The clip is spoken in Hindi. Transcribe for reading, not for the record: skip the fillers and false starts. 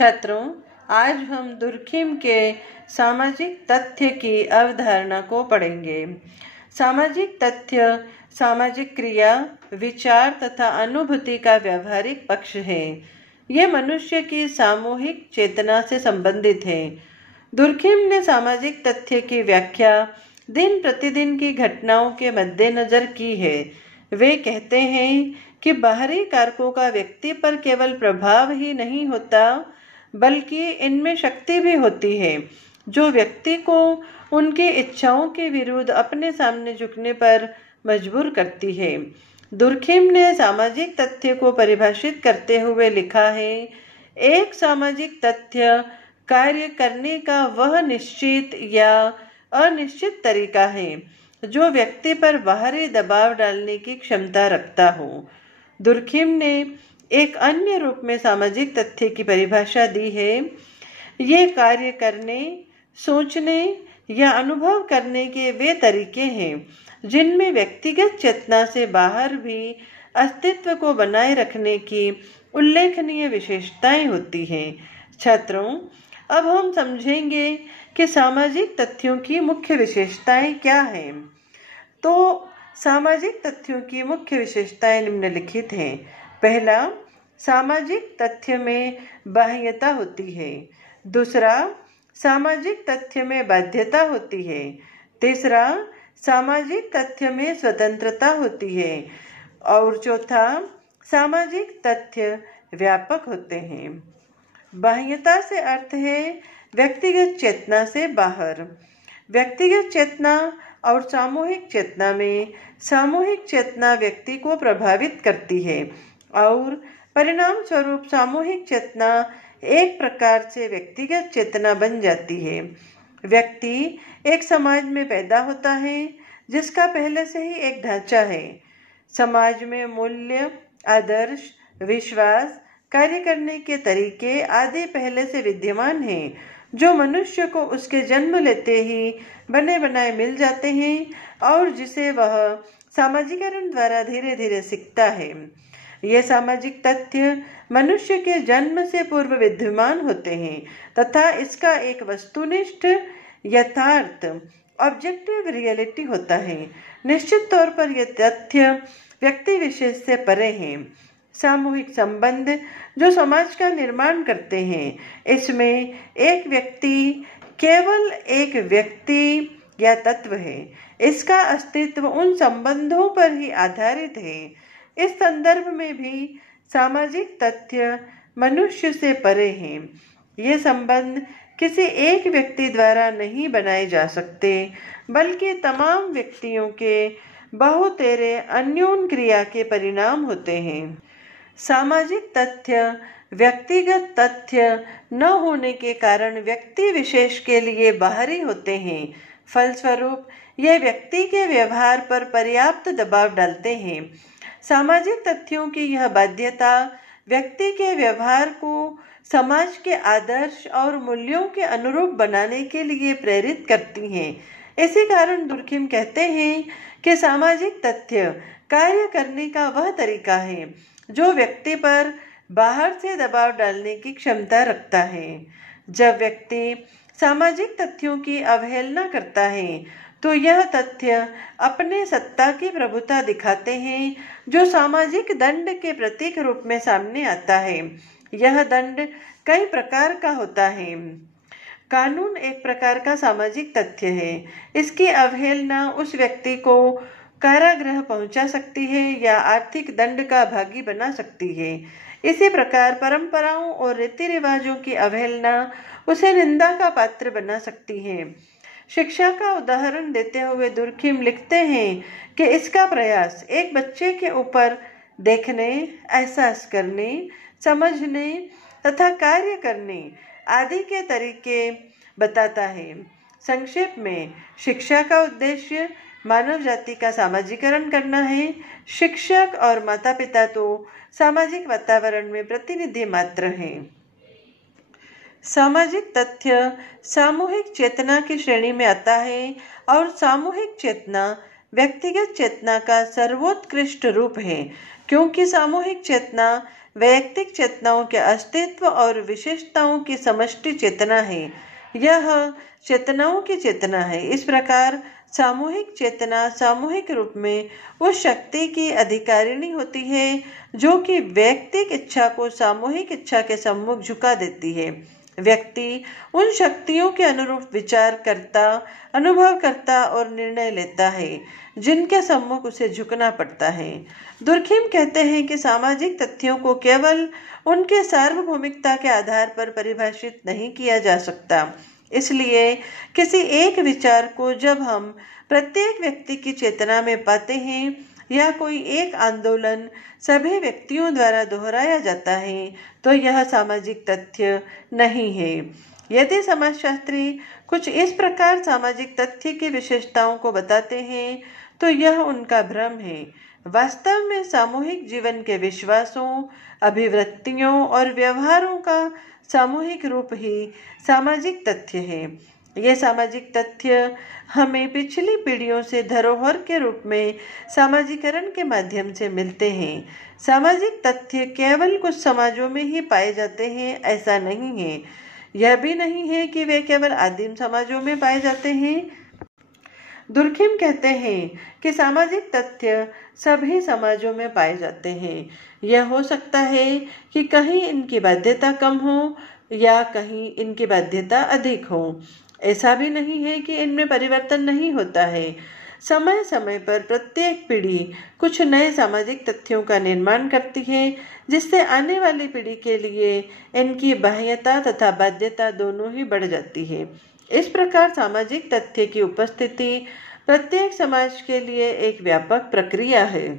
छात्रों, आज हम दुर्खिम के सामाजिक तथ्य की अवधारणा को पढ़ेंगे। सामाजिक तथ्य सामाजिक क्रिया, विचार तथा अनुभूति का व्यवहारिक पक्ष है। ये मनुष्य की सामूहिक चेतना से संबंधित है। दुर्खिम ने सामाजिक तथ्य की व्याख्या दिन प्रतिदिन की घटनाओं के मद्देनजर की है। वे कहते हैं कि बाहरी कारकों का व्यक्ति पर केवल प्रभाव ही नहीं होता, बल्कि इनमें शक्ति भी होती है जो व्यक्ति को उनकी इच्छाओं के विरुद्ध अपने सामने झुकने पर मजबूर करती है। दुर्खिम ने सामाजिक तथ्य को परिभाषित करते हुए लिखा है, एक सामाजिक तथ्य कार्य करने का वह निश्चित या अनिश्चित तरीका है जो व्यक्ति पर बाहरी दबाव डालने की क्षमता रखता हो। दुर्खिम ने एक अन्य रूप में सामाजिक तथ्य की परिभाषा दी है, ये कार्य करने, सोचने या अनुभव करने के वे तरीके हैं जिनमें व्यक्तिगत चेतना से बाहर भी अस्तित्व को बनाए रखने की उल्लेखनीय विशेषताएं होती हैं। छात्रों, अब हम समझेंगे कि सामाजिक तथ्यों की मुख्य विशेषताएं क्या हैं। तो सामाजिक तथ्यों की मुख्य विशेषताएं निम्नलिखित हैं। पहला, सामाजिक तथ्य में बाह्यता होती है। दूसरा, सामाजिक तथ्य में बाध्यता होती है। तीसरा, सामाजिक तथ्य में स्वतंत्रता होती है। और चौथा, सामाजिक तथ्य व्यापक होते हैं। बाह्यता से अर्थ है व्यक्तिगत चेतना से बाहर। व्यक्तिगत चेतना और सामूहिक चेतना में सामूहिक चेतना व्यक्ति को प्रभावित करती है और परिणाम स्वरूप सामूहिक चेतना एक प्रकार से व्यक्तिगत चेतना बन जाती है। व्यक्ति एक समाज में पैदा होता है जिसका पहले से ही एक ढांचा है। समाज में मूल्य, आदर्श, विश्वास, कार्य करने के तरीके आदि पहले से विद्यमान हैं, जो मनुष्य को उसके जन्म लेते ही बने बनाए मिल जाते हैं और जिसे वह सामाजिकरण द्वारा धीरे धीरे सीखता है। ये सामाजिक तथ्य मनुष्य के जन्म से पूर्व विद्यमान होते हैं तथा इसका एक वस्तुनिष्ठ यथार्थ ऑब्जेक्टिव रियलिटी होता है। निश्चित तौर पर यह तथ्य व्यक्ति विशेष से परे हैं। सामूहिक संबंध जो समाज का निर्माण करते हैं, इसमें एक व्यक्ति केवल एक व्यक्ति या तत्व है। इसका अस्तित्व उन संबंधों पर ही आधारित है। इस संदर्भ में भी सामाजिक तथ्य मनुष्य से परे हैं। ये संबंध किसी एक व्यक्ति द्वारा नहीं बनाए जा सकते, बल्कि तमाम व्यक्तियों के बहुतेरे अन्योन क्रिया के परिणाम होते हैं। सामाजिक तथ्य व्यक्तिगत तथ्य न होने के कारण व्यक्ति विशेष के लिए बाहरी होते हैं। फलस्वरूप ये व्यक्ति के व्यवहार पर पर्याप्त दबाव डालते हैं। सामाजिक तथ्यों की यह बाध्यता व्यक्ति के व्यवहार को समाज के आदर्श और मूल्यों के अनुरूप बनाने के लिए प्रेरित करती हैं। इसी कारण दुर्खिम कहते हैं कि सामाजिक तथ्य कार्य करने का वह तरीका है जो व्यक्ति पर बाहर से दबाव डालने की क्षमता रखता है। जब व्यक्ति सामाजिक तथ्यों की अवहेलना करता है तो यह तथ्य अपने सत्ता की प्रभुता दिखाते हैं, जो सामाजिक दंड के प्रतीक रूप में सामने आता है। यह दंड कई प्रकार का होता है। कानून एक प्रकार का सामाजिक तथ्य है। इसकी अवहेलना उस व्यक्ति को कारागृह पहुंचा सकती है या आर्थिक दंड का भागी बना सकती है। इसी प्रकार परंपराओं और रीति रिवाजों की अवहेलना उसे निंदा का पात्र बना सकती है। शिक्षा का उदाहरण देते हुए दुर्खिम लिखते हैं कि इसका प्रयास एक बच्चे के ऊपर देखने, एहसास करने, समझने तथा कार्य करने आदि के तरीके बताता है। संक्षेप में, शिक्षा का उद्देश्य मानव जाति का सामाजिकरण करना है। शिक्षक और माता पिता तो सामाजिक वातावरण में प्रतिनिधि मात्र हैं। सामाजिक तथ्य सामूहिक चेतना की श्रेणी में आता है और सामूहिक चेतना व्यक्तिगत चेतना का सर्वोत्कृष्ट रूप है, क्योंकि सामूहिक चेतना वैयक्तिक चेतनाओं के अस्तित्व और विशेषताओं की समष्टि चेतना है। यह चेतनाओं की चेतना है। इस प्रकार सामूहिक चेतना सामूहिक रूप में उस शक्ति की अधिकारिणी होती है जो कि वैयक्तिक इच्छा को सामूहिक इच्छा के सम्मुख झुका देती है। व्यक्ति उन शक्तियों के अनुरूप विचार करता, अनुभव करता और निर्णय लेता है जिनके सम्मुख उसे झुकना पड़ता है। दुर्खिम कहते हैं कि सामाजिक तथ्यों को केवल उनके सार्वभौमिकता के आधार पर परिभाषित नहीं किया जा सकता। इसलिए किसी एक विचार को जब हम प्रत्येक व्यक्ति की चेतना में पाते हैं या कोई एक आंदोलन सभी व्यक्तियों द्वारा दोहराया जाता है तो यह सामाजिक तथ्य नहीं है। यदि समाजशास्त्री कुछ इस प्रकार सामाजिक तथ्य की विशेषताओं को बताते हैं तो यह उनका भ्रम है। वास्तव में सामूहिक जीवन के विश्वासों, अभिवृत्तियों और व्यवहारों का सामूहिक रूप ही सामाजिक तथ्य है। ये सामाजिक तथ्य हमें पिछली पीढ़ियों से धरोहर के रूप में सामाजिकरण के माध्यम से मिलते हैं। सामाजिक तथ्य केवल कुछ समाजों में ही पाए जाते हैं ऐसा नहीं है। यह भी नहीं है कि वे केवल आदिम समाजों में पाए जाते हैं। दुर्खिम कहते हैं कि सामाजिक तथ्य सभी समाजों में पाए जाते हैं। यह हो सकता है कि कहीं इनकी बाध्यता कम हो या कहीं इनकी बाध्यता अधिक हो। ऐसा भी नहीं है कि इनमें परिवर्तन नहीं होता है। समय समय पर प्रत्येक पीढ़ी कुछ नए सामाजिक तथ्यों का निर्माण करती है जिससे आने वाली पीढ़ी के लिए इनकी बाह्यता तथा बाध्यता दोनों ही बढ़ जाती है। इस प्रकार सामाजिक तथ्य की उपस्थिति प्रत्येक समाज के लिए एक व्यापक प्रक्रिया है।